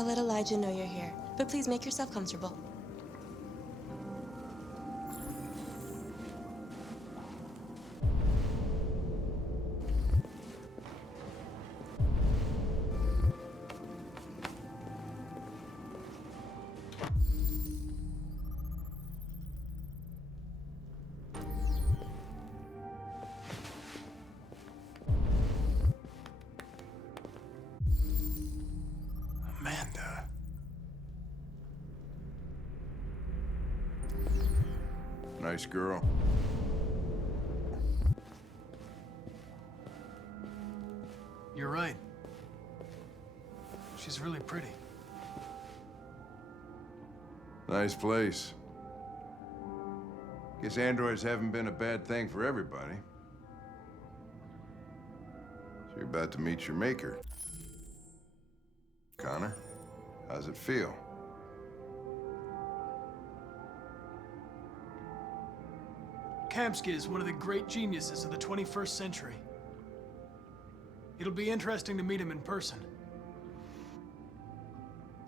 I'll let Elijah know you're here, but please make yourself comfortable. Amanda. Nice girl. You're right. She's really pretty. Nice place. Guess androids haven't been a bad thing for everybody. So you're about to meet your maker. Connor, how's it feel? Kamsky is one of the great geniuses of the 21st century. It'll be interesting to meet him in person.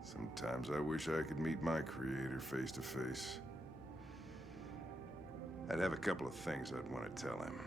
Sometimes I wish I could meet my creator face to face. I'd have a couple of things I'd want to tell him.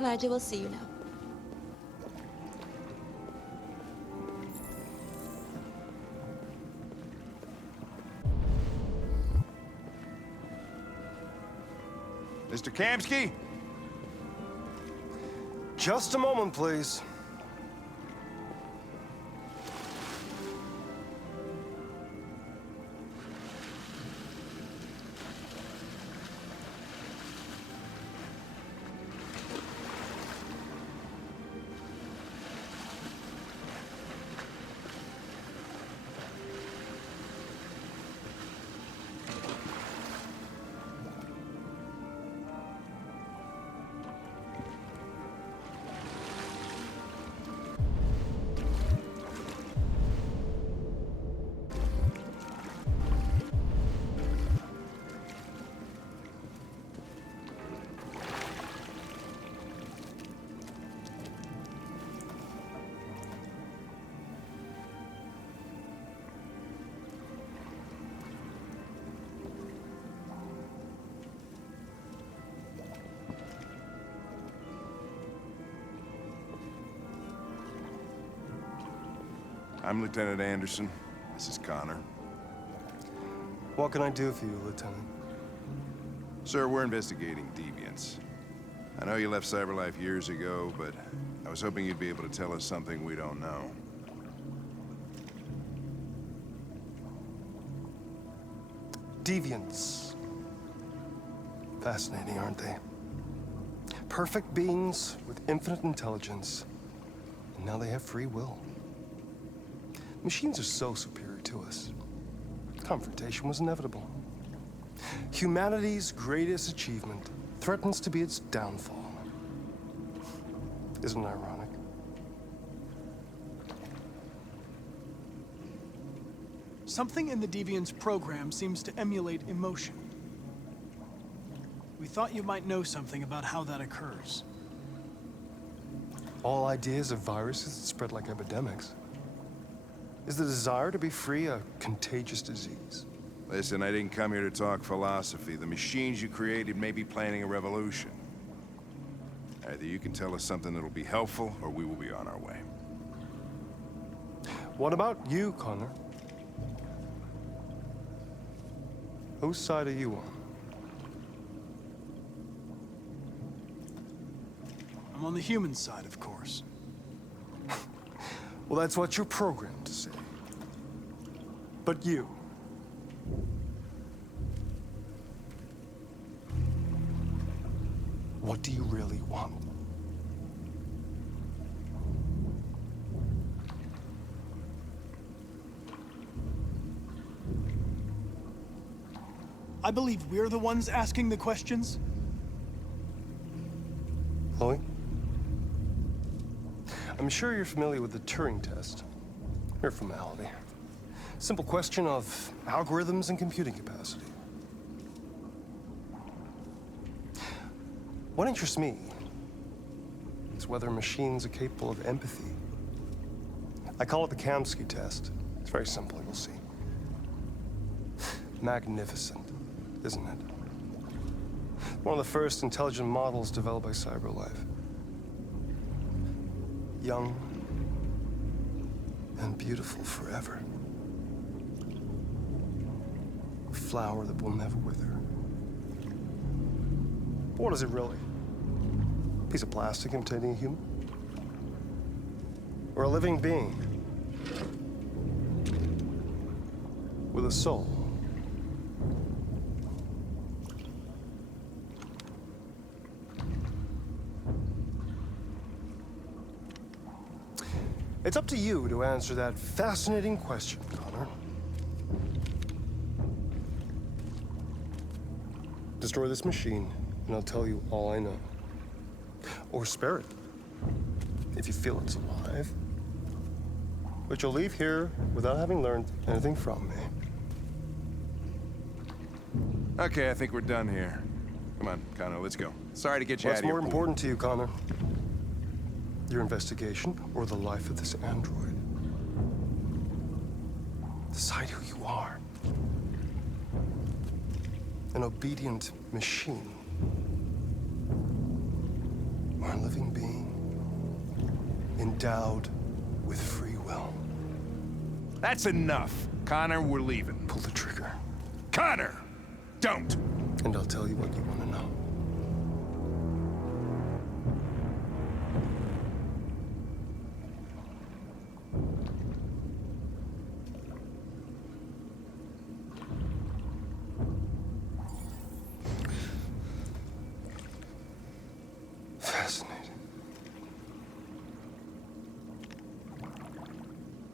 Elijah will see you now. Mr. Kamsky? Just a moment, please. I'm Lieutenant Anderson. This is Connor. What can I do for you, Lieutenant? Sir, we're investigating deviants. I know you left CyberLife years ago, but I was hoping you'd be able to tell us something we don't know. Deviants. Fascinating, aren't they? Perfect beings with infinite intelligence, and now they have free will. Machines are so superior to us. Confrontation was inevitable. Humanity's greatest achievement threatens to be its downfall. Isn't it ironic? Something in the Deviant's program seems to emulate emotion. We thought you might know something about how that occurs. All ideas of viruses that spread like epidemics. Is the desire to be free a contagious disease? Listen, I didn't come here to talk philosophy. The machines you created may be planning a revolution. Either you can tell us something that'll be helpful, or we will be on our way. What about you, Connor? Whose side are you on? I'm on the human side, of course. Well, that's what you're programmed to say. But you... What do you really want? I believe we're the ones asking the questions. Chloe? I'm sure you're familiar with the Turing test. Mere formality. Simple question of algorithms and computing capacity. What interests me is whether machines are capable of empathy. I call it the Kamsky test. It's very simple, you'll see. Magnificent, isn't it? One of the first intelligent models developed by CyberLife. Young and beautiful forever. A flower that will never wither. But what is it really? A piece of plastic imitating a human? Or a living being? With a soul? It's up to you to answer that fascinating question, Connor. Destroy this machine, and I'll tell you all I know. Or spare it, if you feel it's alive. But you'll leave here without having learned anything from me. Okay, I think we're done here. Come on, Connor, let's go. Sorry to get you out What's of here. more important to you, Connor? Your investigation or the life of this android? Decide who you are. An obedient machine. Or a living being. Endowed with free will. That's enough. Connor, we're leaving. Pull the trigger. Connor! Don't! And I'll tell you what you want to know. Fascinating.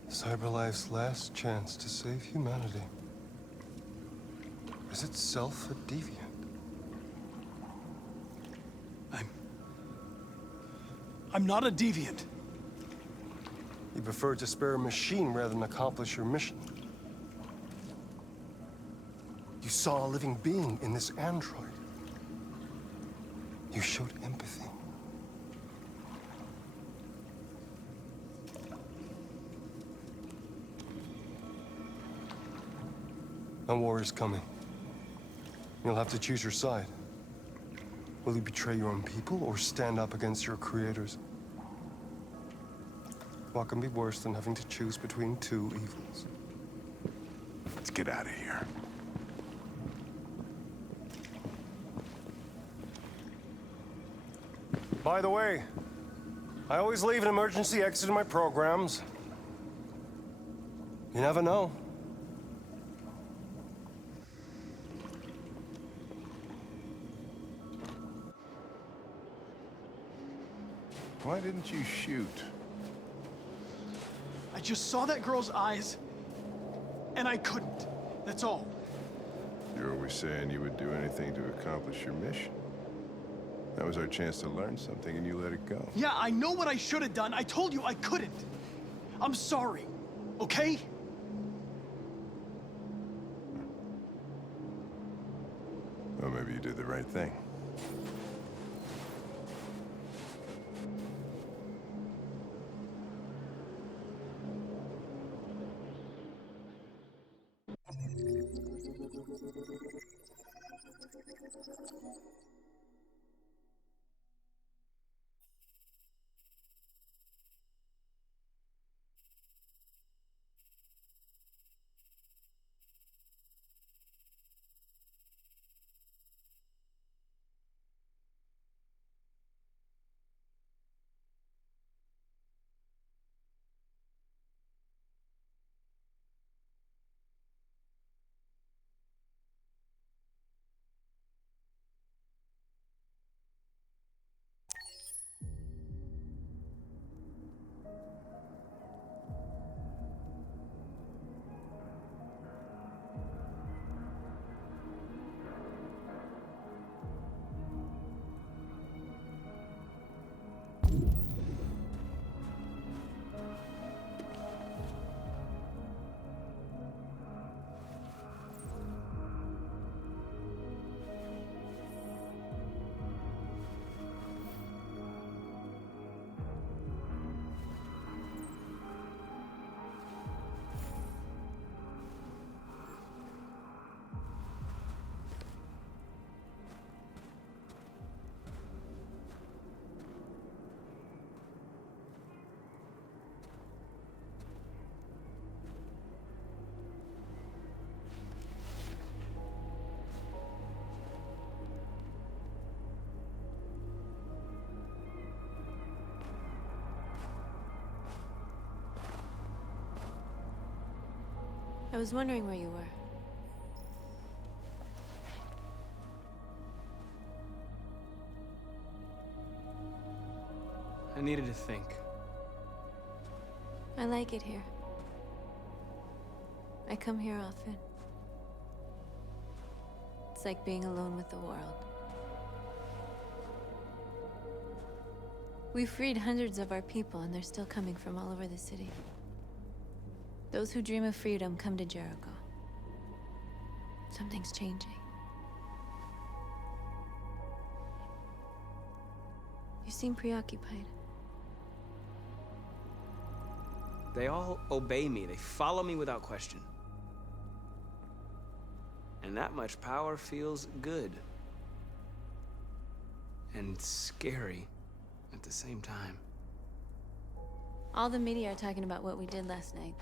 CyberLife's last chance to save humanity is itself a deviant. I'm not a deviant. You prefer to spare a machine rather than accomplish your mission. You saw a living being in this android. You showed empathy. A war is coming. You'll have to choose your side. Will you betray your own people or stand up against your creators? What can be worse than having to choose between two evils? Let's get out of here. By the way, I always leave an emergency exit in my programs. You never know. Why didn't you shoot? I just saw that girl's eyes, and I couldn't. That's all. You're always saying you would do anything to accomplish your mission. That was our chance to learn something, and you let it go. Yeah, I know what I should have done. I told you I couldn't. I'm sorry, okay? Well, maybe you did the right thing. I was wondering where you were. I needed to think. I like it here. I come here often. It's like being alone with the world. We freed hundreds of our people, and they're still coming from all over the city. Those who dream of freedom come to Jericho. Something's changing. You seem preoccupied. They all obey me. They follow me without question. And that much power feels good. And scary at the same time. All the media are talking about what we did last night.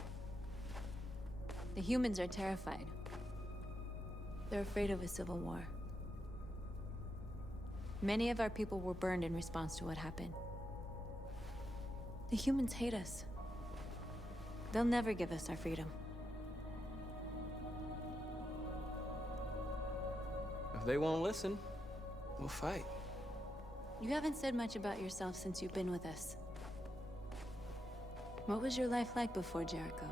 The humans are terrified. They're afraid of a civil war. Many of our people were burned in response to what happened. The humans hate us. They'll never give us our freedom. If they won't listen, we'll fight. You haven't said much about yourself since you've been with us. What was your life like before Jericho?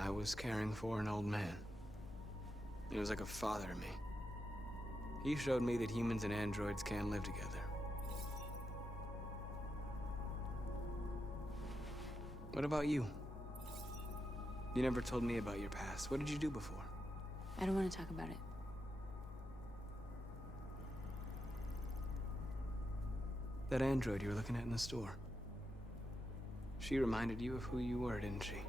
I was caring for an old man. He was like a father to me. He showed me that humans and androids can live together. What about you? You never told me about your past. What did you do before? I don't want to talk about it. That android you were looking at in the store. She reminded you of who you were, didn't she?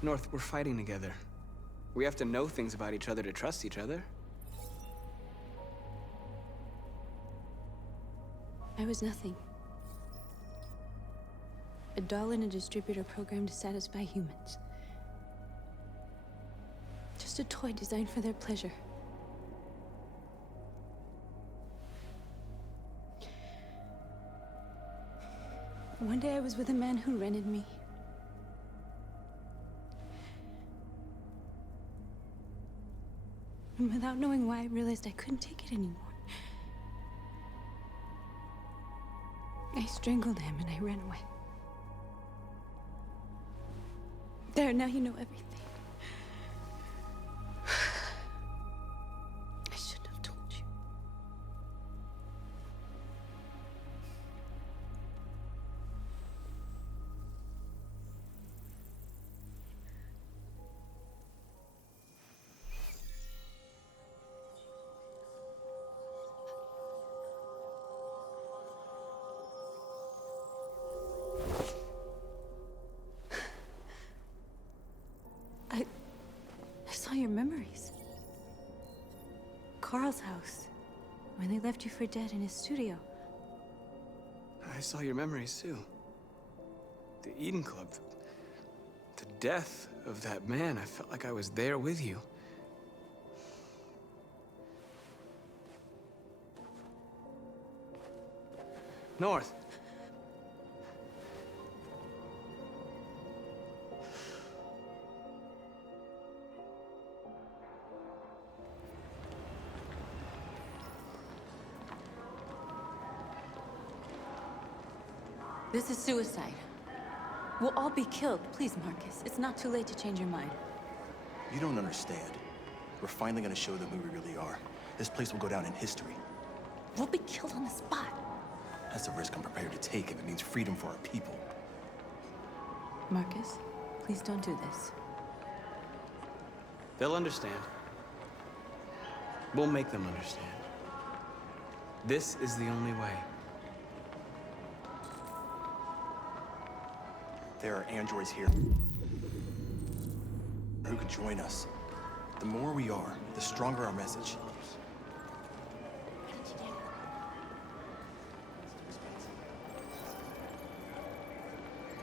North, we're fighting together. We have to know things about each other to trust each other. I was nothing. A doll in a distributor program to satisfy humans. Just a toy designed for their pleasure. One day I was with a man who rented me. And without knowing why, I realized I couldn't take it anymore. I strangled him and I ran away. There, now you know everything. I shouldn't have told you. I saw your memories. Carl's house, when they left you for dead in his studio. I saw your memories too. The Eden Club. The death of that man. I felt like I was there with you. North. This is suicide. We'll all be killed. Please, Marcus. It's not too late to change your mind. You don't understand. We're finally gonna show them who we really are. This place will go down in history. We'll be killed on the spot. That's a risk I'm prepared to take if it means freedom for our people. Marcus, please don't do this. They'll understand. We'll make them understand. This is the only way. There are androids here who can join us. The more we are, the stronger our message.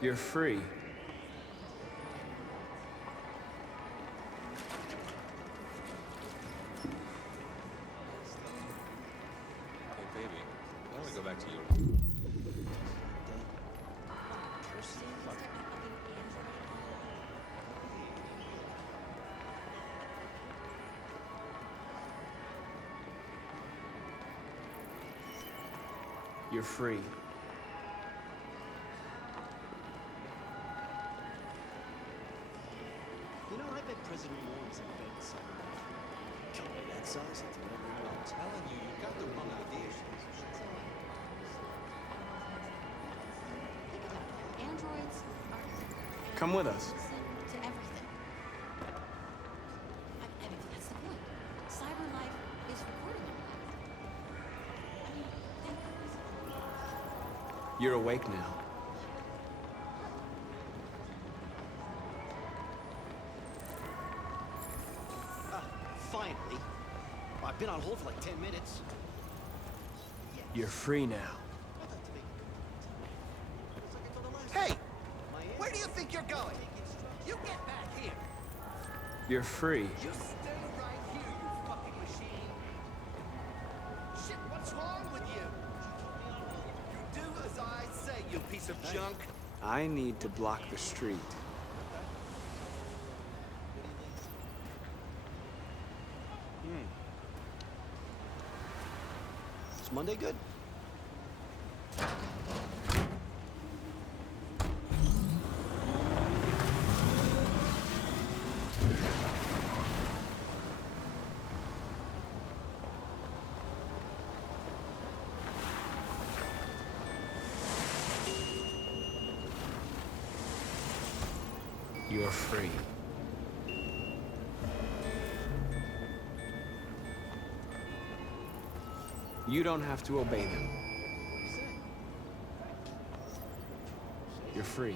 You're free. You're free. You know, I bet President Warren's in bed somewhere. Company that size into everyone. I'm telling you, you got the wrong idea. Androids are Come with us. to everything. I mean, that's the point. Cyber life is recording all that. I mean, think. You're awake now. Finally. I've been on hold for like 10 minutes. You're free now. Hey! Where do you think you're going? You get back here! You're free. You stay right here, you fucking machine! Shit, what's wrong with you? You do as I say, you piece of junk! I need to block the street. Is Monday good? You're free. You don't have to obey them. You're free.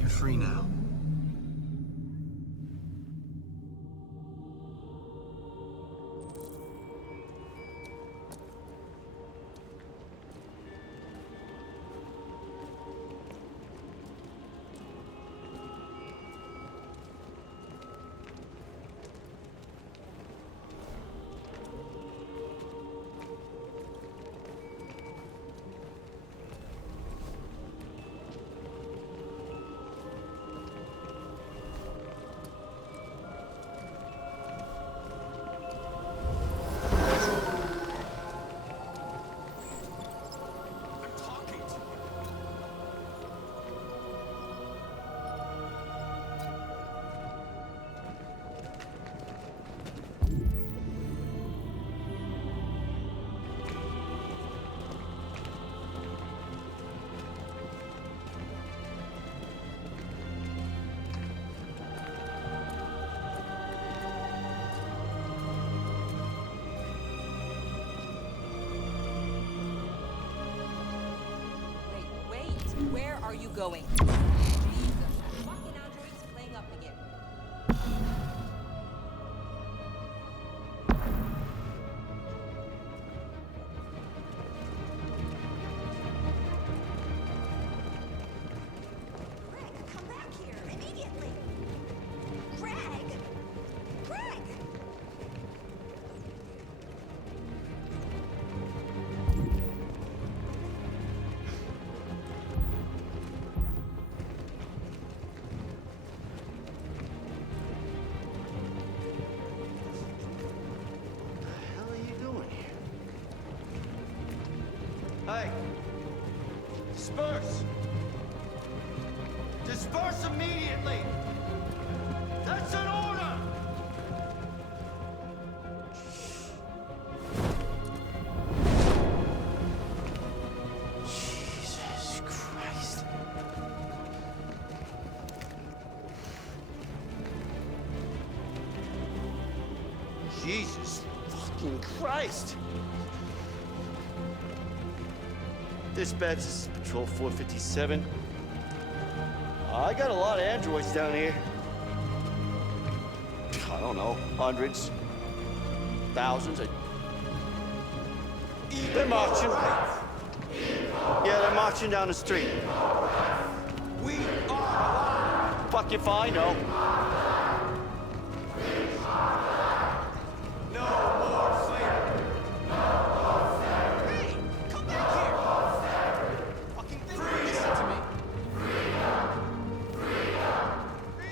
You're free now. Wait, where are you going? Jesus, fucking android's playing up again. Greg, come back here immediately! Greg! Greg! Hey! Disperse! Disperse immediately! That's an order! Jesus Christ. Jesus fucking Christ! Dispatch, this is Patrol 457. I got a lot of androids down here. I don't know, hundreds, thousands. They're marching. Yeah, they're marching down the street. We are alive. Fuck if I know. No more slavery. Hey, come back here. Fucking free. Listen to me.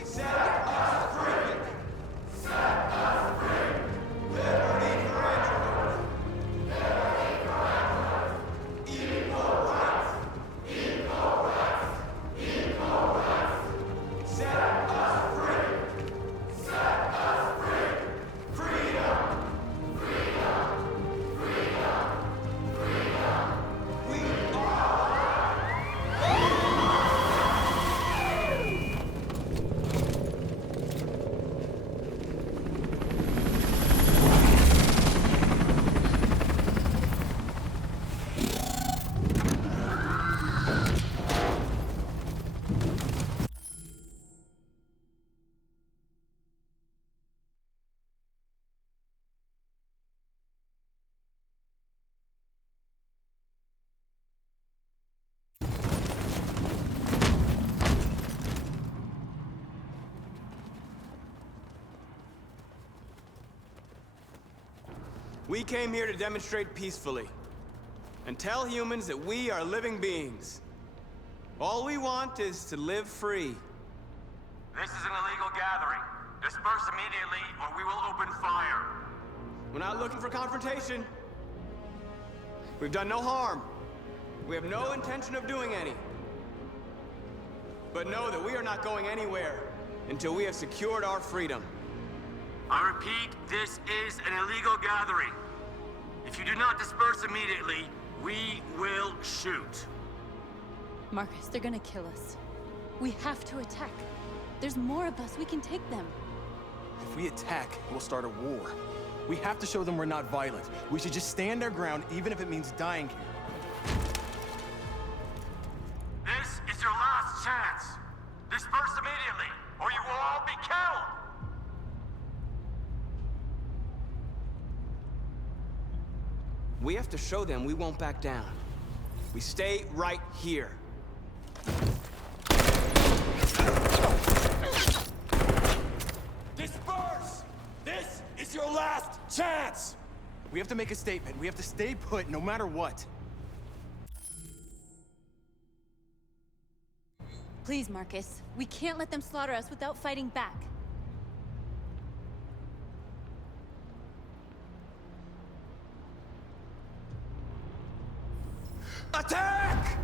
Set us free. Set us free. Liberty for androids. Liberty for androids. Equal rights. Equal rights. Equal rights. Set us free. Set us free. Freedom. Freedom. Freedom. Freedom. We are. We came here to demonstrate peacefully and tell humans that we are living beings. All we want is to live free. This is an illegal gathering. Disperse immediately or we will open fire. We're not looking for confrontation. We've done no harm. We have no intention of doing any. But know that we are not going anywhere until we have secured our freedom. I repeat, this is an illegal gathering. If you do not disperse immediately, we will shoot. Marcus, they're gonna kill us. We have to attack. There's more of us. We can take them. If we attack, we'll start a war. We have to show them we're not violent. We should just stand our ground, even if it means dying here. This is your last chance. Disperse immediately, or you will all be killed. We have to show them we won't back down. We stay right here. Disperse! This is your last chance! We have to make a statement. We have to stay put no matter what. Please, Marcus. We can't let them slaughter us without fighting back. Attack!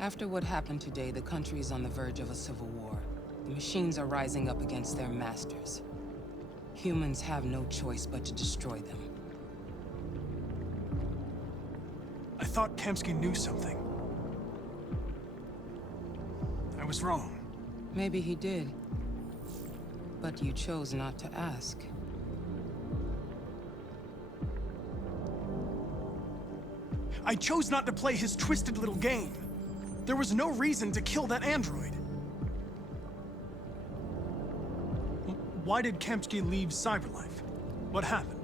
After what happened today, the country is on the verge of a civil war. The machines are rising up against their masters. Humans have no choice but to destroy them. I thought Kamsky knew something. I was wrong. Maybe he did. But you chose not to ask. I chose not to play his twisted little game. There was no reason to kill that android. Why did Kamsky leave Cyberlife? What happened?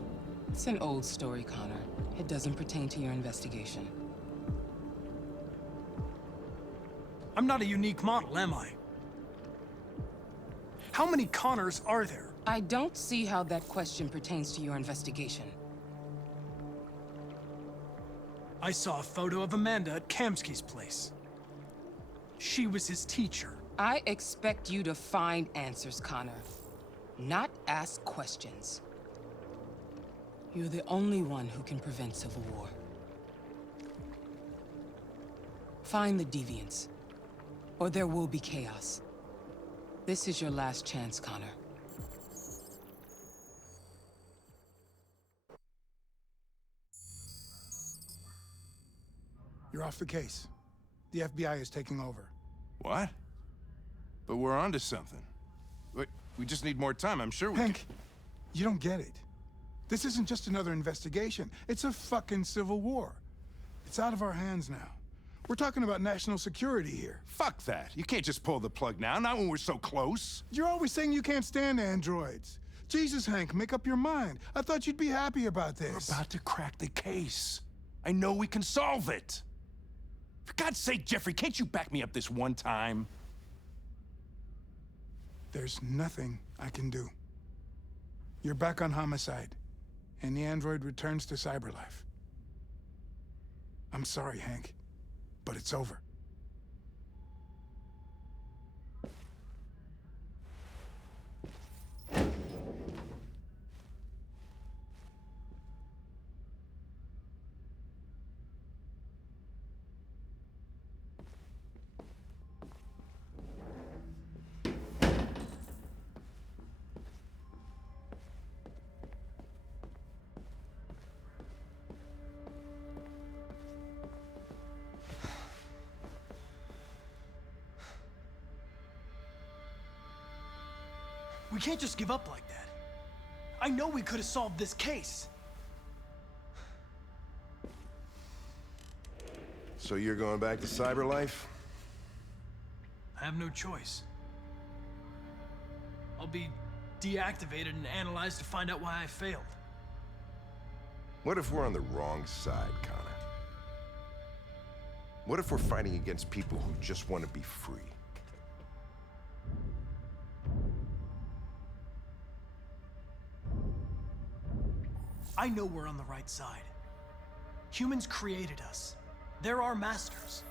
It's an old story, Connor. It doesn't pertain to your investigation. I'm not a unique model, am I? How many Connors are there? I don't see how that question pertains to your investigation. I saw a photo of Amanda at Kamsky's place. She was his teacher. I expect you to find answers, Connor. Not ask questions. You're the only one who can prevent civil war. Find the deviants, or there will be chaos. This is your last chance, Connor. You're off the case. The FBI is taking over. What? But we're onto something. Wait, we just need more time, I'm sure we Hank, you don't get it. This isn't just another investigation. It's a fucking civil war. It's out of our hands now. We're talking about national security here. Fuck that. You can't just pull the plug now, not when we're so close. You're always saying you can't stand androids. Jesus, Hank, make up your mind. I thought you'd be happy about this. We're about to crack the case. I know we can solve it. For God's sake, Jeffrey, can't you back me up this one time? There's nothing I can do. You're back on homicide, and the android returns to Cyberlife. I'm sorry, Hank, but it's over. We can't just give up like that. I know we could have solved this case. So you're going back to Cyberlife? I have no choice. I'll be deactivated and analyzed to find out why I failed. What if we're on the wrong side, Connor? What if we're fighting against people who just want to be free? I know we're on the right side. Humans created us. They're our masters.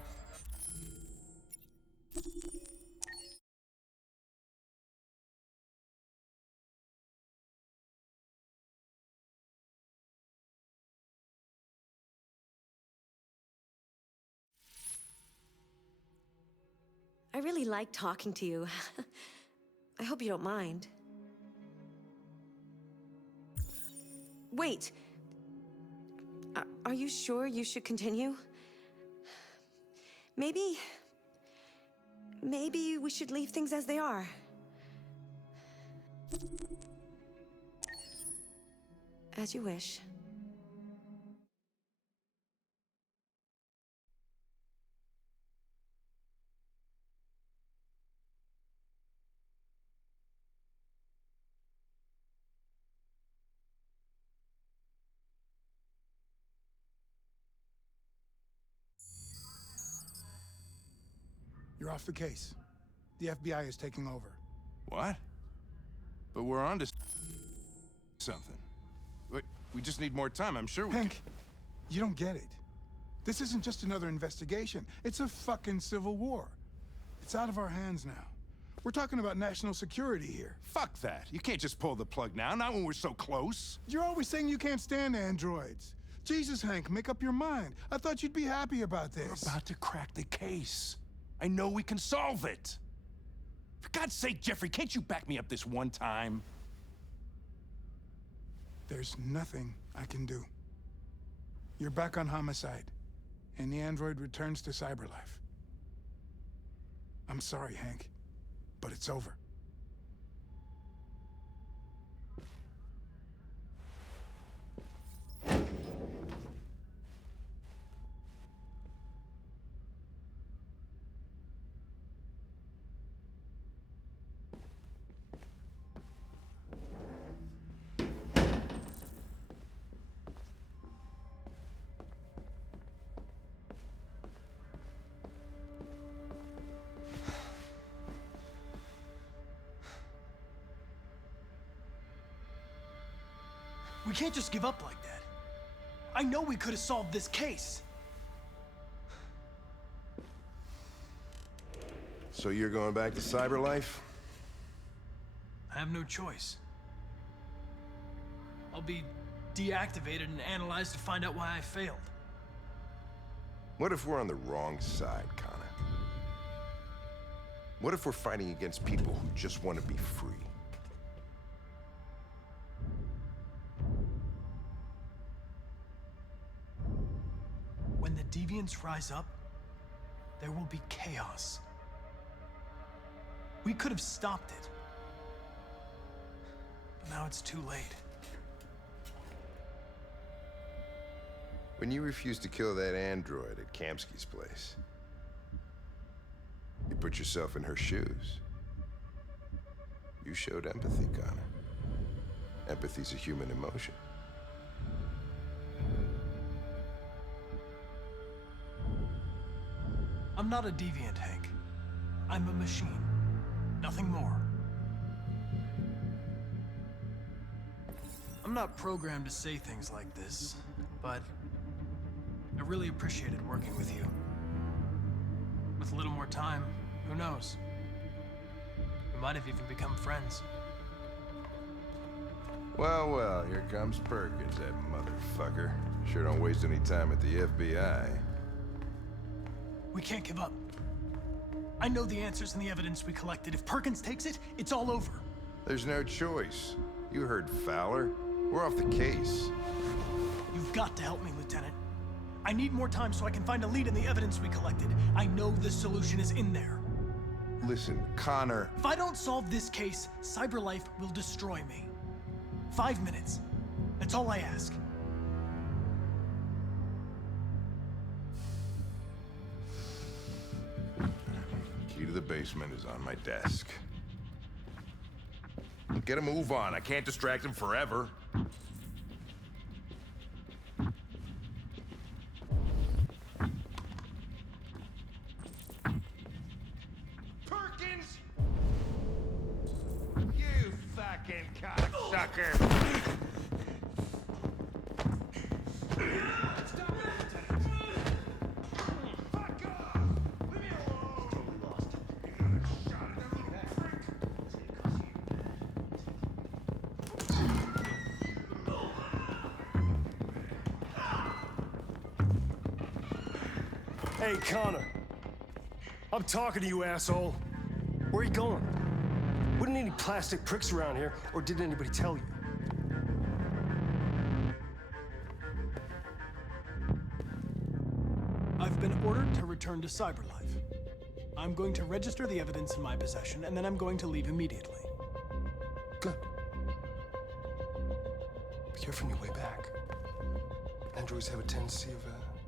I really like talking to you. I hope you don't mind. Wait. Are you sure you should continue? Maybe we should leave things as they are. As you wish. You're off the case. The FBI is taking over. What? But we're on to something. Wait, we just need more time, I'm sure we Hank, you don't get it. This isn't just another investigation. It's a fucking civil war. It's out of our hands now. We're talking about national security here. Fuck that. You can't just pull the plug now, not when we're so close. You're always saying you can't stand androids. Jesus, Hank, make up your mind. I thought you'd be happy about this. We're about to crack the case. I know we can solve it. For God's sake, Jeffrey, can't you back me up this one time? There's nothing I can do. You're back on Homicide, and the android returns to Cyberlife. I'm sorry, Hank, but it's over. We can't just give up like that. I know we could have solved this case. So you're going back to Cyberlife? I have no choice. I'll be deactivated and analyzed to find out why I failed. What if we're on the wrong side, Connor? What if we're fighting against people who just want to be free? When the deviants rise up, there will be chaos. We could have stopped it. But now it's too late. When you refused to kill that android at Kamsky's place, you put yourself in her shoes. You showed empathy, Connor. Empathy's a human emotion. I'm not a deviant, Hank. I'm a machine. Nothing more. I'm not programmed to say things like this, but I really appreciated working with you. With a little more time, who knows? We might have even become friends. Well, well, here comes Perkins, that motherfucker. Sure don't waste any time at the FBI. We can't give up. I know the answers and the evidence we collected. If Perkins takes it, it's all over. There's no choice. You heard Fowler. We're off the case. You've got to help me, Lieutenant. I need more time so I can find a lead in the evidence we collected. I know the solution is in there. Listen, Connor... If I don't solve this case, Cyberlife will destroy me. 5 minutes. That's all I ask. Key to the basement is on my desk. Get a move on. I can't distract him forever. Perkins! You fucking cocksucker! Hey, Connor. I'm talking to you, asshole. Where are you going? Wouldn't any plastic pricks around here, or did anybody tell you? I've been ordered to return to Cyberlife. I'm going to register the evidence in my possession, and then I'm going to leave immediately. Good. Be careful on your way back. Androids have a tendency of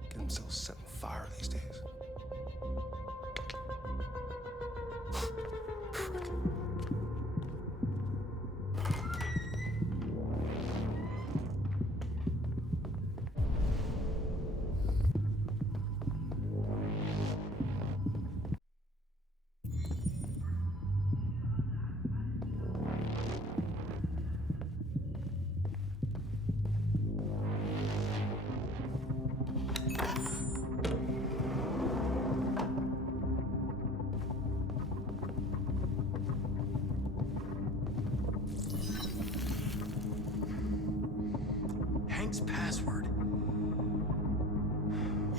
getting themselves set on fire these days. Hank's password.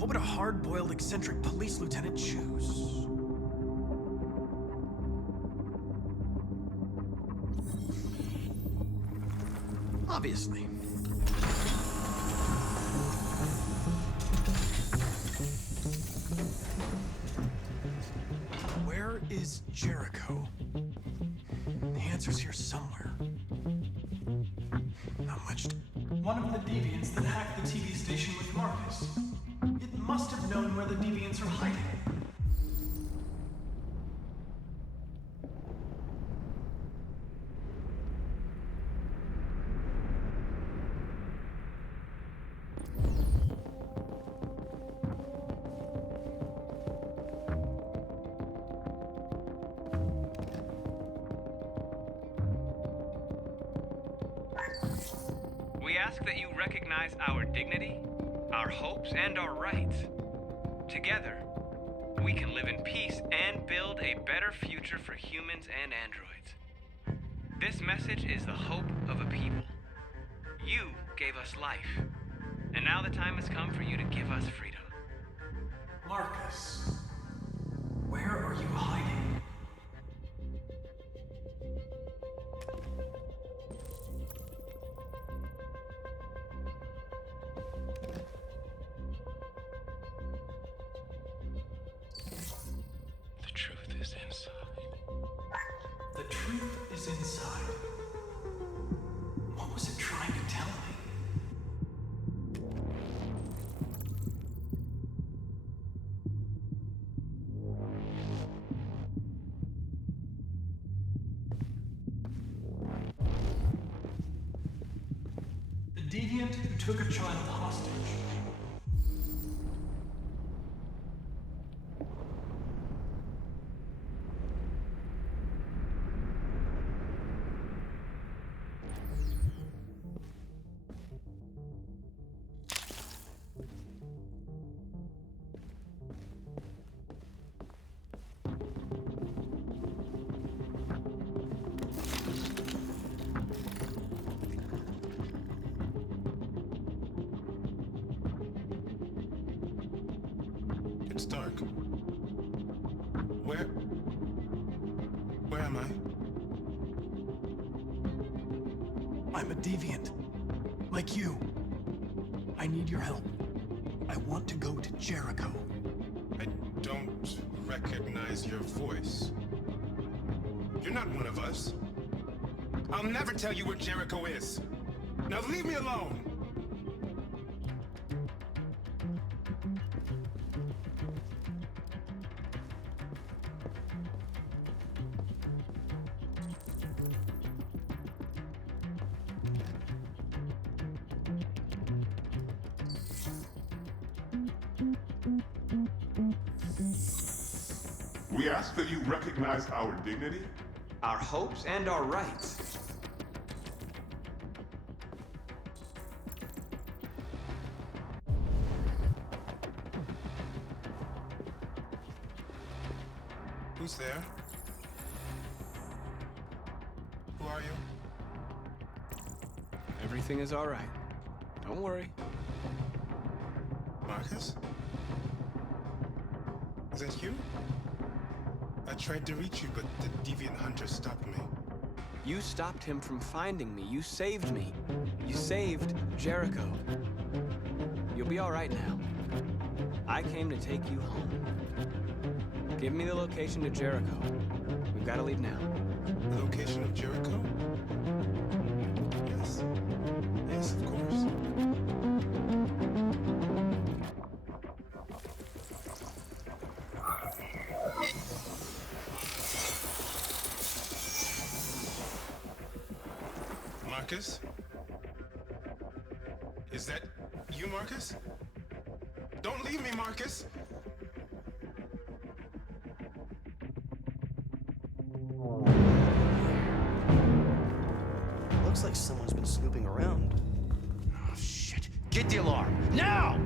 What would a hard-boiled, eccentric police lieutenant choose? Obviously. Where is Jericho? The answer's here somewhere. Not much. One of the deviants that hacked the TV station with Marcus. It must have known where the deviants are hiding. We ask that you recognize our dignity, our hopes, and our rights. Together, we can live in peace and build a better future for humans and androids. This message is the hope of a people. You gave us life, and now the time has come for you to give us freedom. Marcus, where are you hiding? The truth is inside. The truth is inside. What was it trying to tell me? The deviant who took a child hostage. It's dark. Where am I? I'm a deviant. Like you. I need your help. I want to go to Jericho. I don't recognize your voice. You're not one of us. I'll never tell you where Jericho is. Now leave me alone. We ask that you recognize our dignity, our hopes, and our rights. Who's there? Who are you? Everything is all right. Don't worry. Marcus? Is that you? I tried to reach you, but the deviant hunter stopped me. You stopped him from finding me. You saved me. You saved Jericho. You'll be all right now. I came to take you home. Give me the location to Jericho. We've got to leave now. The location of Jericho? Yes. Yes, of course. Marcus? Is that you, Marcus? Don't leave me, Marcus! Looks like someone's been snooping around. Oh, shit. Get the alarm. Now!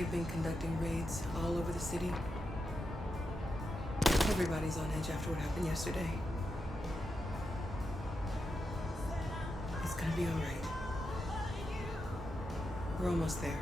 They've been conducting raids all over the city. Everybody's on edge after what happened yesterday. It's gonna be all right. We're almost there.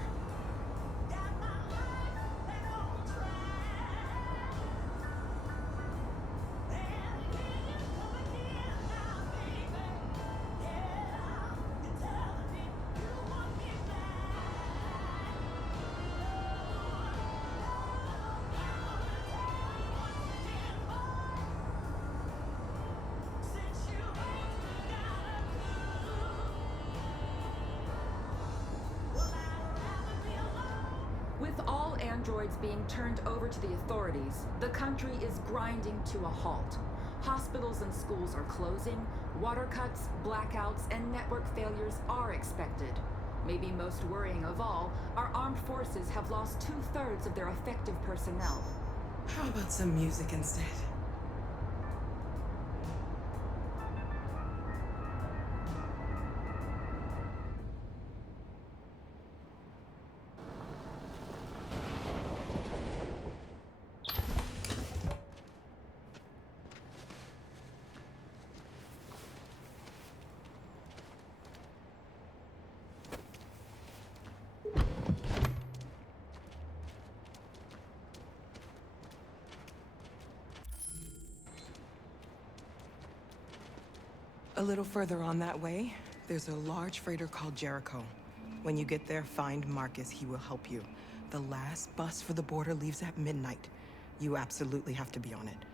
With all androids being turned over to the authorities, the country is grinding to a halt. Hospitals and schools are closing, water cuts, blackouts, and network failures are expected. Maybe most worrying of all, our armed forces have lost 2/3 of their effective personnel. How about some music instead? A little further on that way, there's a large freighter called Jericho. When you get there, find Marcus. He will help you. The last bus for the border leaves at midnight. You absolutely have to be on it.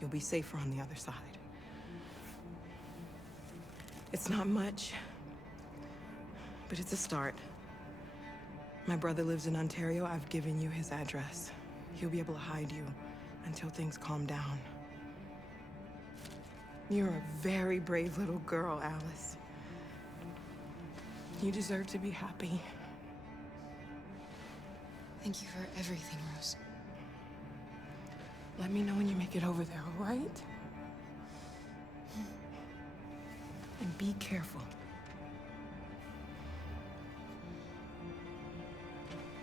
You'll be safer on the other side. It's not much, but it's a start. My brother lives in Ontario. I've given you his address. He'll be able to hide you until things calm down. You're a very brave little girl, Alice. You deserve to be happy. Thank you for everything, Rose. Let me know when you make it over there, all right? And be careful.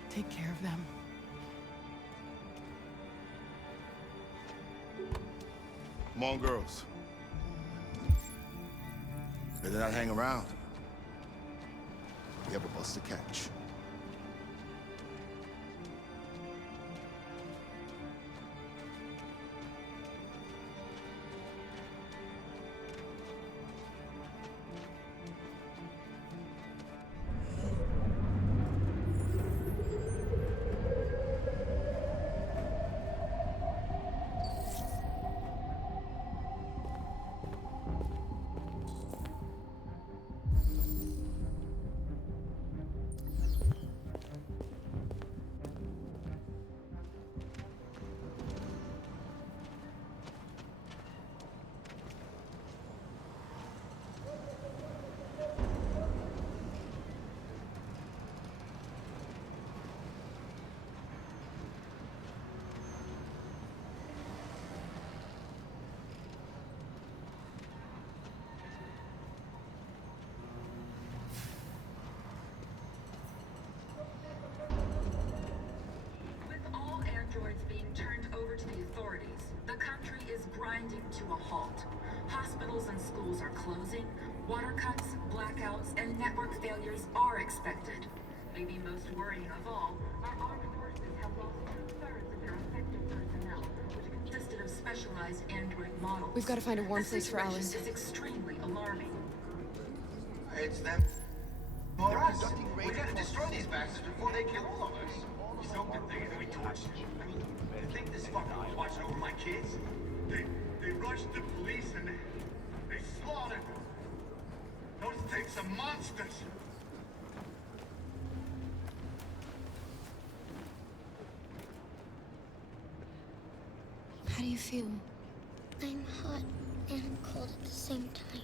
Take care of them. Come on, girls. Better not hang around. We have a bus to catch. To a halt. Hospitals and schools are closing, water cuts, blackouts, and network failures are expected. Maybe most worrying of all, our armed forces have lost 2/3 of their effective personnel, which consisted of specialized android models. We've got to find a warm place for Alice. This is extremely alarming. It's them. For us. We gotta destroy these bastards before they kill all of us. You know what thing that we torched? I mean, you think this fucker was watching over my kids? They rushed the police and they slaughtered them. Those things are monsters. How do you feel? I'm hot and cold at the same time.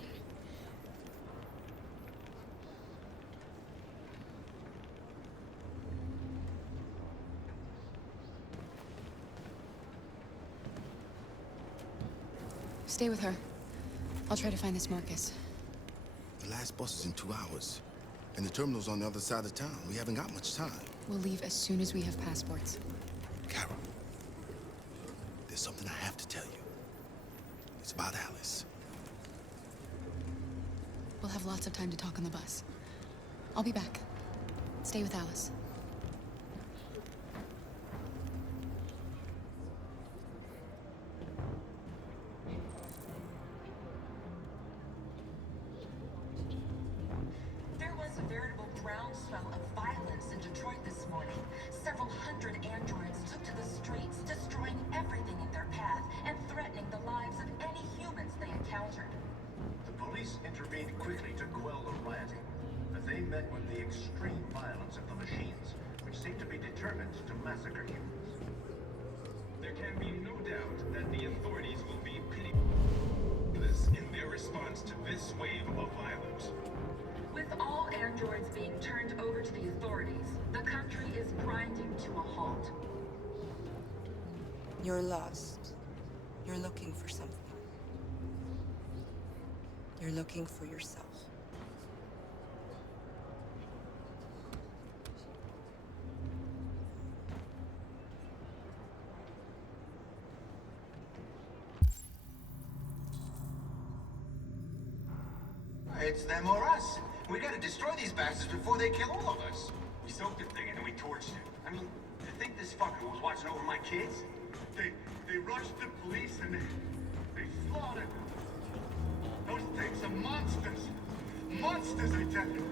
Stay with her. I'll try to find this Marcus. The last bus is in 2 hours. And the terminal's on the other side of town. We haven't got much time. We'll leave as soon as we have passports. Kara, there's something I have to tell you. It's about Alice. We'll have lots of time to talk on the bus. I'll be back. Stay with Alice. There was a veritable groundswell of violence in Detroit this morning. Several hundred androids took to the streets, destroying everything in their path and threatening the lives of any humans they encountered. The police intervened quickly to quell the rioting, but they met with the extreme violence of the machines, which seem to be determined to massacre humans. There can be no doubt that the authorities will be pitiless in their response to this wave of violence. With all androids being turned over to the authorities, the country is grinding to a halt. You're lost. You're looking for something. You're looking for yourself. It's them or us. We gotta destroy these bastards before they kill all of us. We soaked the thing and then we torched it. I mean, you think this fucker was watching over my kids? They rushed the police and they slaughtered them. Those things are monsters. Monsters, I tell you.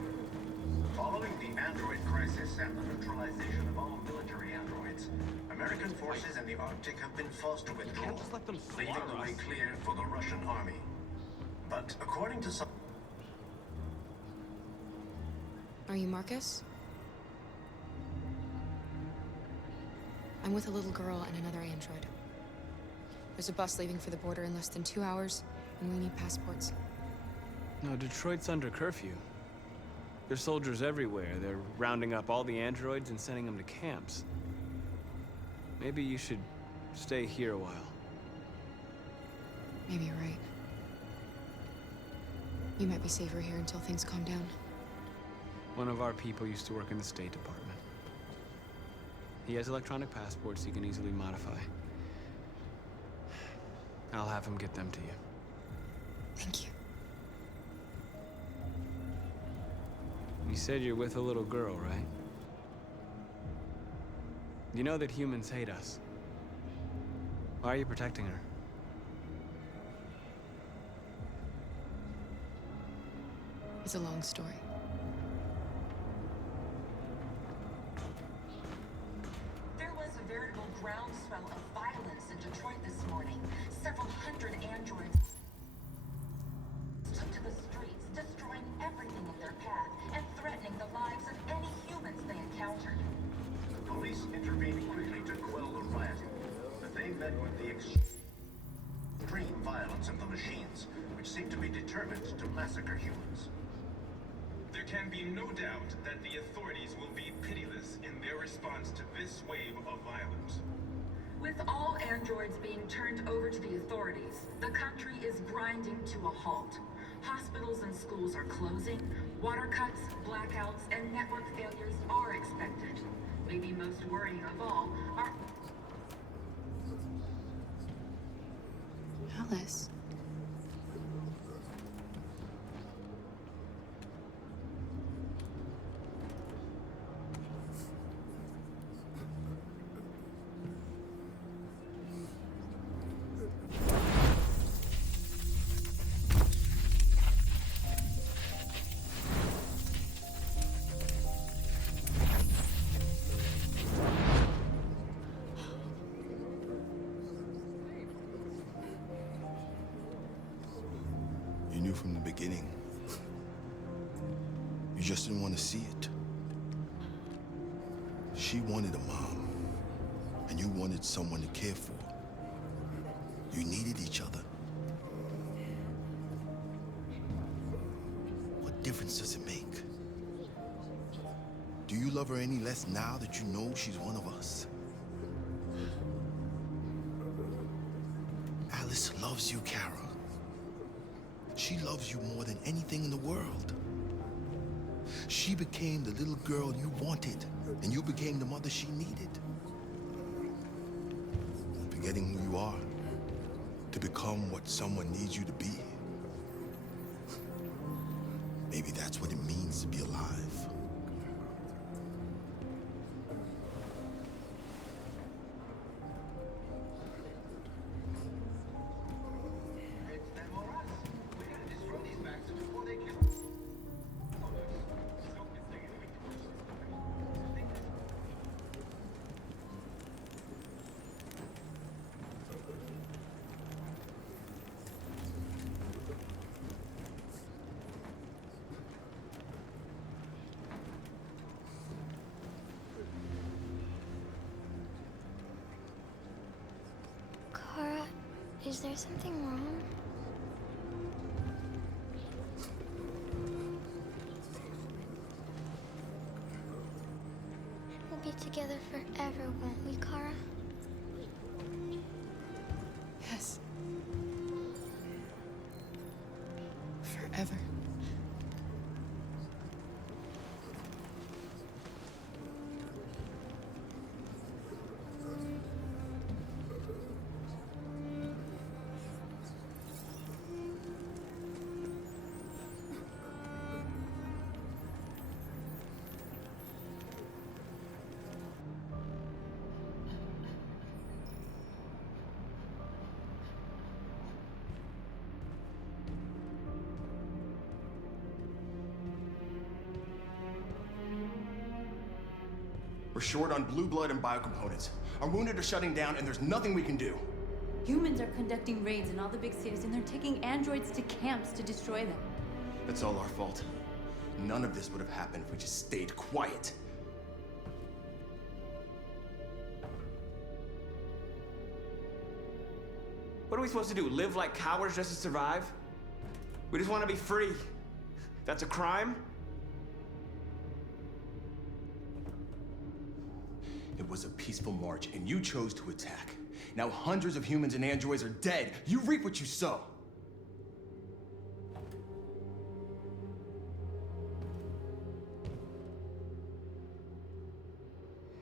Following the android crisis and the neutralization of all military androids, American forces in the Arctic have been forced to withdraw, leaving the way clear for the Russian army. But according to some... Are you Marcus? I'm with a little girl and another android. There's a bus leaving for the border in less than 2 hours, and we need passports. No, Detroit's under curfew. There's soldiers everywhere. They're rounding up all the androids and sending them to camps. Maybe you should stay here a while. Maybe you're right. You might be safer here until things calm down. One of our people used to work in the State Department. He has electronic passports he can easily modify. I'll have him get them to you. Thank you. You said you're with a little girl, right? You know that humans hate us. Why are you protecting her? It's a long story. There was a veritable groundswell of violence in Detroit this morning. Several hundred androids took to the streets, destroying everything in their path and threatening the lives of any humans they encountered. The police intervened quickly to quell the rioting, but they met with the extreme violence of the machines, which seem to be determined to massacre humans. There can be no doubt that the authorities will be pitiless in their response to this wave of violence. With all androids being turned over to the authorities, the country is grinding to a halt. Hospitals and schools are closing, water cuts, blackouts, and network failures are expected. Maybe most worrying of all are... Alice. You knew from the beginning. You just didn't want to see it. She wanted a mom, and you wanted someone to care for. You needed each other. What difference does it make? Do you love her any less now that you know she's one of us? Alice loves you, Kara. She loves you more than anything in the world. She became the little girl you wanted, and you became the mother she needed. Forgetting who you are to become what someone needs you to be. Maybe that's what it means to be alive. Kara, is there something wrong? We'll be together forever, won't we, Kara? Yes. Forever. We're short on blue blood and biocomponents. Our wounded are shutting down, and there's nothing we can do. Humans are conducting raids in all the big cities, and they're taking androids to camps to destroy them. It's all our fault. None of this would have happened if we just stayed quiet. What are we supposed to do? Live like cowards just to survive? We just want to be free. That's a crime? It was a peaceful march, and you chose to attack. Now hundreds of humans and androids are dead. You reap what you sow.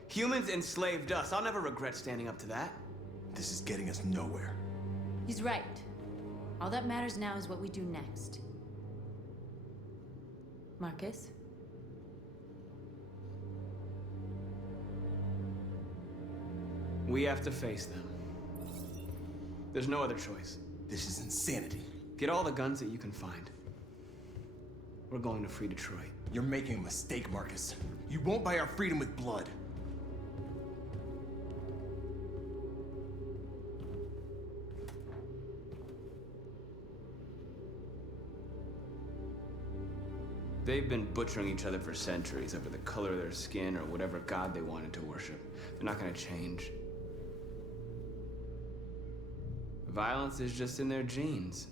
Humans enslaved us. I'll never regret standing up to that. This is getting us nowhere. He's right. All that matters now is what we do next. Marcus? We have to face them. There's no other choice. This is insanity. Get all the guns that you can find. We're going to free Detroit. You're making a mistake, Marcus. You won't buy our freedom with blood. They've been butchering each other for centuries over the color of their skin or whatever god they wanted to worship. They're not gonna change. Violence is just in their genes.